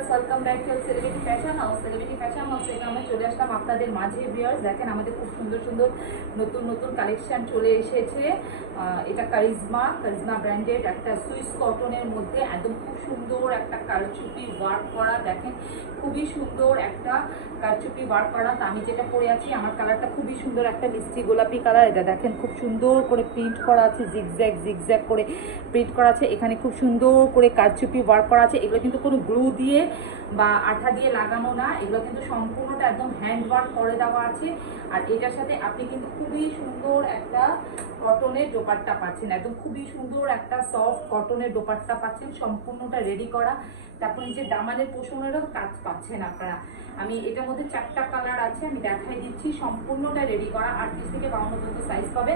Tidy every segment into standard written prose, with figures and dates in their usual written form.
Viewers, welcome back to celebrity fashion house. Celebrity fashion house থেকে আমরা চলে আসলাম আপনাদের মাঝে। ভিউয়ার্স দেখেন, আমাদের খুব সুন্দর সুন্দর নতুন নতুন কালেকশন চলে এসেছে। এটা কারিজমা ব্র্যান্ডেড একটা সুইস কটনের মধ্যে একদম খুব সুন্দর একটা কারচুপি ওয়ার্ক করা। দেখেন খুবই সুন্দর একটা কারচুপি ওয়ার্ক করা। তো আমি যেটা পরে আছি, আমার কালারটা খুবই সুন্দর একটা মিষ্টি গোলাপি কালার। এটা দেখেন খুব সুন্দর করে প্রিন্ট করা আছে, জিগজ্যাগ করে প্রিন্ট করা আছে। এখানে খুব সুন্দর করে কারচুপি ওয়ার্ক করা আছে। এগুলো কিন্তু কোনো গ্লু দিয়ে বা আঠা দিয়ে লাগানো না, এগুলো কিন্তু সম্পূর্ণটা একদম হ্যান্ড ওয়ার্ক করে দেওয়া আছে। আর এটার সাথে আপনি কিন্তু খুবই সুন্দর একটা কটনের দোপাট্টা পাচ্ছেন, একদম খুবই সুন্দর একটা সফট কটনের দোপাট্টা পাচ্ছেন, সম্পূর্ণটা রেডি করা। তারপর এই যে দামানের পোষণেরও কাজ পাচ্ছেন আপনারা। আমি এটার মধ্যে 4টা কালার আছে, আমি দেখাই দিচ্ছি। সম্পূর্ণটা রেডি করা, 38 থেকে 52 পর্যন্ত সাইজ পাবে।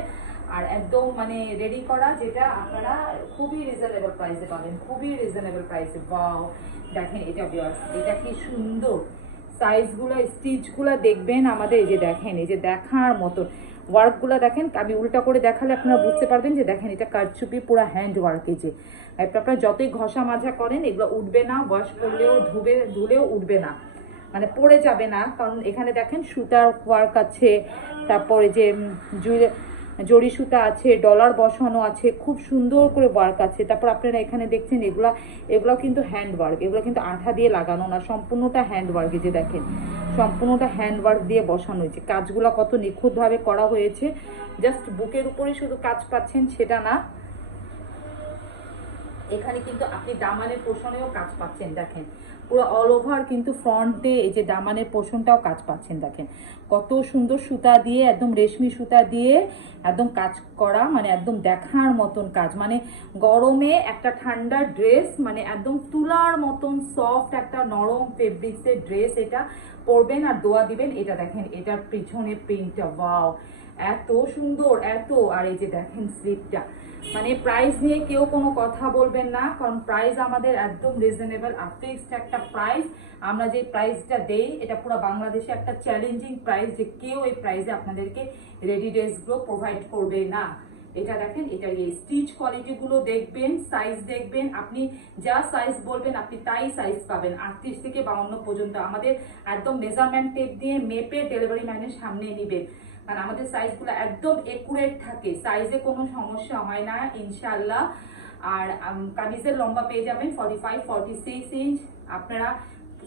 আর একদম মানে রেডি করা, যেটা আপনারা খুবই রিজনেবল প্রাইসে পাবেন, খুবই রিজনেবল প্রাইসে। ওয়াও দেখেন এটা ভিউয়ার্স, এটা কি সুন্দর। সাইজগুলো স্টিচগুলো দেখবেন আমাদের, এই যে দেখেন, এই যে দেখার মতো ওয়ার্কগুলো দেখেন। আমি উল্টা করে দেখালে আপনারা বুঝতে পারবেন যে দেখেন এটা কারচুপি পুরো হ্যান্ড ওয়ার্ক। এই যে আপনারা যতই ঘষা মাজা করেন এগুলো উঠবে না, ওয়াশ করলেও ধুলেও উঠবে না, মানে পড়ে যাবে না। কারণ এখানে দেখেন সুতার ওয়ার্ক আছে, তারপরে যে জরি সুতা আছে, ডলার বসানো আছে, খুব সুন্দর করে ওয়ার্ক আছে। তারপর আপনারা এখানে দেখছেন এগুলো কিন্তু হ্যান্ড ওয়ার্ক, এগুলো কিন্তু আঠা দিয়ে লাগানো না, সম্পূর্ণটা হ্যান্ড ওয়ার্ক। এই যে দেখেন সম্পূর্ণটা হ্যান্ড ওয়ার্ক দিয়ে বসানো হয়েছে। কাজগুলো কত নিখুঁতভাবে করা হয়েছে। জাস্ট বুকের উপরে শুধু কাজ পাচ্ছেন সেটা না, এখানে কিন্তু আপনি দামানের পোষণেও কাজ পাচ্ছেন। দেখেন পুরো অল ওভার কিন্তু ফ্রন্টে এই যে দামানের পোষণটাও কাজ পাচ্ছেন। দেখেন কত সুন্দর সুতা দিয়ে, একদম রেশমি সুতা দিয়ে একদম কাজ করা, মানে একদম দেখার মতন কাজ। মানে গরমে একটা ঠান্ডা ড্রেস, মানে একদম তুলার মতন সফট একটা নরম ফেব্রিক্সের ড্রেস এটা পরবেন আর দোয়া দিবেন। এটা দেখেন এটার পিছনে প্রিন্টটা, ওয়াও এত সুন্দর এত। আর এই যে দেখেন স্লিপটা, মানে প্রাইস নিয়ে কেউ কোনো কথা বলবেন না, কারণ প্রাইস আমাদের একদম রিজনেবল আর ফিক্সড একটা প্রাইস। আমরা যে প্রাইসটা দেই এটা পুরো বাংলাদেশে একটা চ্যালেঞ্জিং প্রাইস, যে কেউ এই প্রাইসে আপনাদেরকে রেডি ড্রেসগুলো প্রোভাইড করবে না। এটা দেখেন, এটা এই স্টিচ কোয়ালিটিগুলো দেখবেন, সাইজ দেখবেন, আপনি যা সাইজ বলবেন আপনি তাই সাইজ পাবেন। 38 থেকে 52 পর্যন্ত আমাদের একদম মেজারমেন্ট টেপ দিয়ে মেপে ডেলিভারি ম্যানের সামনে নিবেন, কারণ আমাদের সাইজগুলো একদম একুরেট থাকে, সাইজে কোনো সমস্যা হয় না ইনশাল্লাহ। আর কামিজের লম্বা পেয়ে যাবেন 45-46 ইঞ্চ। আপনারা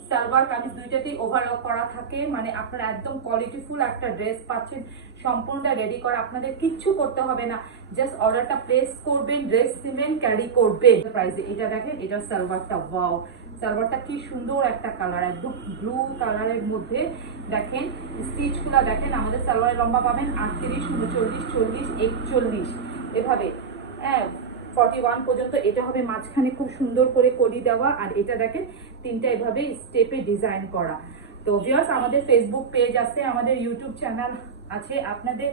সালোয়ার কামিজ দুইটাতেই ওভারলক করা থাকে, মানে আপনারা একদম কোয়ালিটিফুল একটা ড্রেস পাচ্ছেন, সম্পূর্ণটা রেডি করা। আপনাদের কিচ্ছু করতে হবে না, জাস্ট অর্ডারটা প্লেস করবেন, ড্রেস নেবেন, ক্যারি করবেন। প্রাইসে এটা দেখেন, এটা সালোয়ারটা, ওয়াও সালোয়ারটা কি সুন্দর একটা কালার, একদম ব্লু কালারের মধ্যে। দেখেন স্টিচগুলো দেখেন, আমাদের সালোয়ারের লম্বা পাবেন 38, 39, 40, 41 এভাবে, হ্যাঁ 41 পর্যন্ত। এটা হবে মাঝখানে খুব সুন্দর করে কলি দেওয়া, আর এটা দেখেন তিনটা এভাবে স্টেপে ডিজাইন করা। তো ভিউয়ার্স, আমাদের ফেসবুক পেজ আছে, আমাদের ইউটিউব চ্যানেল আছে। আপনাদের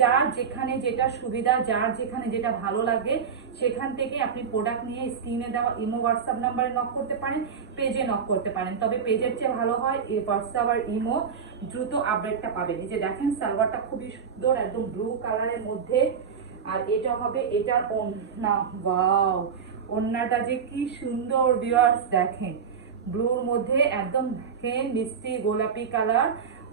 যার যেখানে যেটা সুবিধা, যার যেখানে যেটা ভালো লাগে সেখান থেকে আপনি প্রোডাক্ট নিয়ে স্ক্রিনে দেওয়া ইমো হোয়াটসঅ্যাপ নাম্বারে নক করতে পারেন, পেজে নক করতে পারেন। তবে পেজের চেয়ে ভালো হয় এই হোয়াটসঅ্যাপ আর ইমো, দ্রুত আপডেটটা পাবেন। এই যে দেখেন সালোয়ারটা খুবই সুন্দর, একদম ব্লু কালারের মধ্যে। আর এটা হবে এটার ওড়না, ওয়াও ওড়নাটা যে কি সুন্দর ভিউয়ার্স, দেখেন ব্লুর মধ্যে একদম দেখেন মিষ্টি গোলাপি কালার,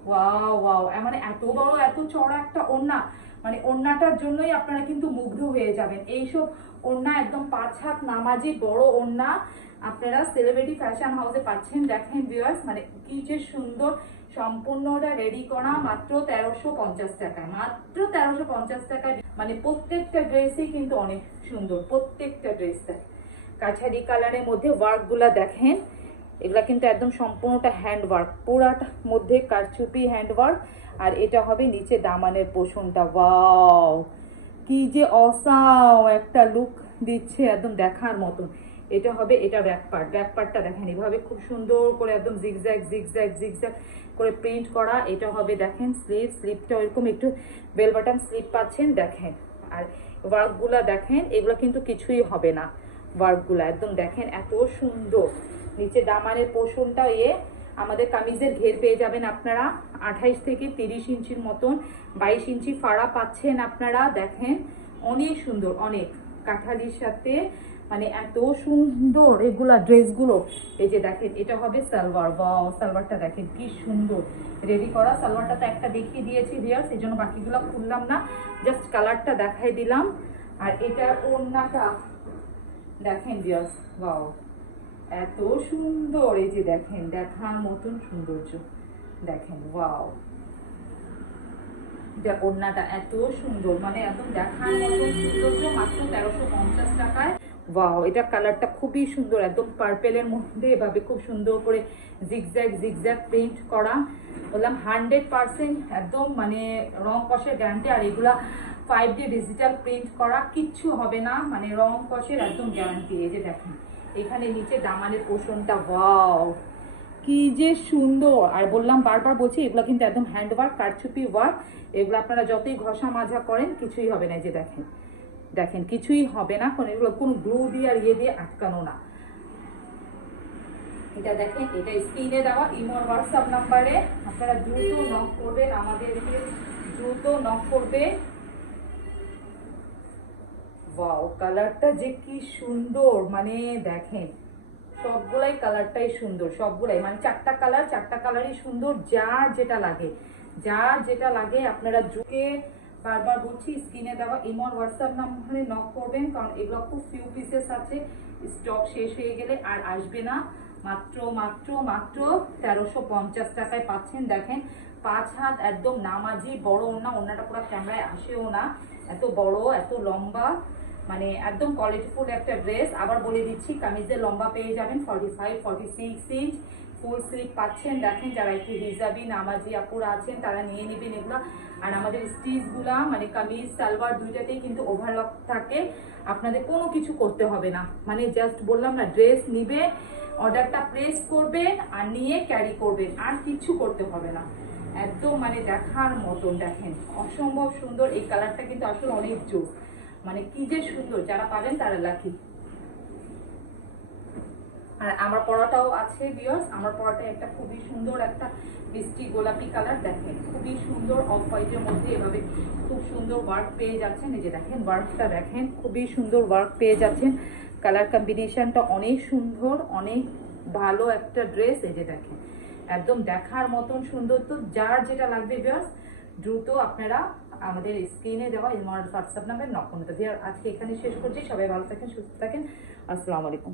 ওয়াও ওয়াও, মানে এত বড় এত চড়া একটা ওড়না, মানে ওড়নাটার জন্যই আপনারা কিন্তু মুগ্ধ হয়ে যাবেন। এইসব ওড়না একদম 5 হাত নামাজি বড় ওড়না আপনারা সেলিব্রিটি ফ্যাশন হাউসে পাচ্ছেন। দেখেন ভিউয়ার্স, মানে কি যে সুন্দর, সম্পূর্ণটা রেডি করা মাত্র 1350 টাকায়, মাত্র 1350 টাকায়। মানে প্রত্যেকটা ড্রেসই কিন্তু অনেক সুন্দর, প্রত্যেকটা ড্রেসটা কাছারি কালারের মধ্যে ওয়ার্কগুলা দেখেন, এগুলা কিন্তু একদম সম্পূর্ণটা হ্যান্ড ওয়ার্ক, পুরাটার মধ্যে কারচুপি হ্যান্ড ওয়ার্ক। আর এটা হবে নিচে দামানের পোষণটা, ওয়াও কি যে অসাম একটা লুক দিচ্ছে, একদম দেখার মতন। এটা হবে এটা ব্যাক পার্টটা দেখেন এভাবে খুব সুন্দর করে একদম জিগজ্যাগ করে প্রিন্ট করা। এটা হবে দেখেন স্লিপটা এরকম একটু বেল বাটন স্লিপ পাচ্ছেন দেখেন। আর ওয়ার্কগুলা দেখেন, এগুলো কিন্তু কিছুই হবে না, ওয়ার্কগুলা একদম দেখেন এত সুন্দর। নিচে দামানের পোষণটা আমাদের কামিজের ঘের পেয়ে যাবেন আপনারা 28 থেকে 30 ইঞ্চির মতন, 22 ইঞ্চি ফাড়া পাচ্ছেন আপনারা। দেখেন অনেক সুন্দর, অনেক কাঁঠালির সাথে মানে এত সুন্দর এগুলা ড্রেসগুলো। এই যে দেখেন এটা হবে সালোয়ার, ওয়াও সালোয়ারটা দেখেন কি সুন্দর রেডি করা। সালোয়ারটা তো একটা দেখিয়ে দিয়েছি ভিউয়ার্স, এই জন্য বাকিগুলো খুললাম না, জাস্ট কালারটা দেখাই দিলাম। আর এটা ওড়নাটা দেখেন ভিউয়ার্স, ওয়াও এত সুন্দর, এই যে দেখেন দেখার মতন সৌন্দর্য দেখেন, ওয়াও ওড়নাটা এত সুন্দর, মানে একদম দেখার মতন সৌন্দর্য, মাত্র 1350 টাকায়। ওয়াও এটা কালারটা খুবই সুন্দর, একদম পার্পেলের মধ্যে এভাবে খুব সুন্দর করে জিগজ্যাগ জিগজ্যাগ প্রিন্ট করা। বললাম 100% একদম মানে রং কষের গ্যারান্টি। আর এগুলা 5D ডিজিটাল প্রিন্ট করা, কিচ্ছু হবে না, মানে রং কষের একদম গ্যারান্টি। এই যে দেখেন এখানে নিচে দামানের পোর্শনটা, ওয়াও কি যে সুন্দর। আর বললাম বারবার বলছি এগুলো কিন্তু একদম হ্যান্ড ওয়ার্ক, কারচুপি ওয়ার্ক। এগুলো আপনারা যতই ঘষা মাজা করেন কিছুই হবে না। যে দেখেন দেখেন কিছুই হবে না, কারণ এগুলো কোনো গ্লু দিয়ে আর ইয়ে দিয়ে আটকানো না। এটা দেখেন এটা স্ক্রিনে দেওয়া ইমোর হোয়াটসঅ্যাপ নাম্বারে আপনারা দ্রুত নক করবেন, আমাদেরকে দ্রুত নক করবে। ওয়াও কালারটা যে কি সুন্দর, মানে দেখেন সবগুলাই কালারটাই সুন্দর, সবগুলাই মানে চারটা কালারই সুন্দর। যার যেটা লাগে, যার যেটা লাগে আপনারা যুগে বারবার বলছি স্ক্রিনে দেওয়া ইমোর হোয়াটসঅ্যাপ নাম্বারে নক করবেন, কারণ এগুলো খুব ফিউ পিসেস আছে, স্টক শেষ হয়ে গেলে আর আসবে না। মাত্র মাত্র মাত্র 1350 টাকায় পাচ্ছেন। দেখেন 5 হাত একদম নামাজি বড় ওড়না, ওড়নাটা পুরো ক্যামেরায় আসেও না, এত বড় এত লম্বা, মানে একদম কোয়ালিটিফুল একটা ড্রেস। আবার বলে দিচ্ছি কামিজের লম্বা পেয়ে যাবেন 45-46 ইঞ্চ, ফুল স্লিভ পাচ্ছেন। দেখেন যারা একটু হিজাবি নামাজি আপুরা আছেন তারা নিয়ে নেবেন এগুলা। আর আমাদের স্টিচগুলা মানে কামিজ সালোয়ার দুইটাতেই কিন্তু ওভারলক থাকে, আপনাদের কোনো কিছু করতে হবে না, মানে জাস্ট বললাম না ড্রেস নিবে, অর্ডারটা প্লেস করবেন আর নিয়ে ক্যারি করবেন, আর কিছু করতে হবে না। একদম মানে দেখার মতন, দেখেন অসম্ভব সুন্দর। এই কালারটা কিন্তু আসলে অনেক জোর, মানে কি যে সুন্দর, যারা পাবেন তারা লাকি। আর আমার পরাটাও আছে ভিউয়ার্স, আমার পরাটা একটা খুবই সুন্দর একটা মিষ্টি গোলাপি কালার, দেখেন খুবই সুন্দর অফ হোয়াইটের মধ্যে এভাবে খুব সুন্দর ওয়ার্ক পেয়ে যাচ্ছেন। এই যে দেখেন ওয়ার্কটা দেখেন খুবই সুন্দর ওয়ার্ক পেয়ে যাচ্ছেন, কালার কম্বিনেশনটা অনেক সুন্দর, অনেক ভালো একটা ড্রেস। এই যে দেখেন একদম দেখার মতন সুন্দর। তো যার যেটা লাগবে ভিউয়ার্স দ্রুত আপনারা আমাদের স্ক্রিনে দেওয়া ইমোর হোয়াটসঅ্যাপ নাম্বার নক করতে। আজকে এখানে শেষ করছি, সবাই ভালো থাকেন সুস্থ থাকেন, আসসালামু আলাইকুম।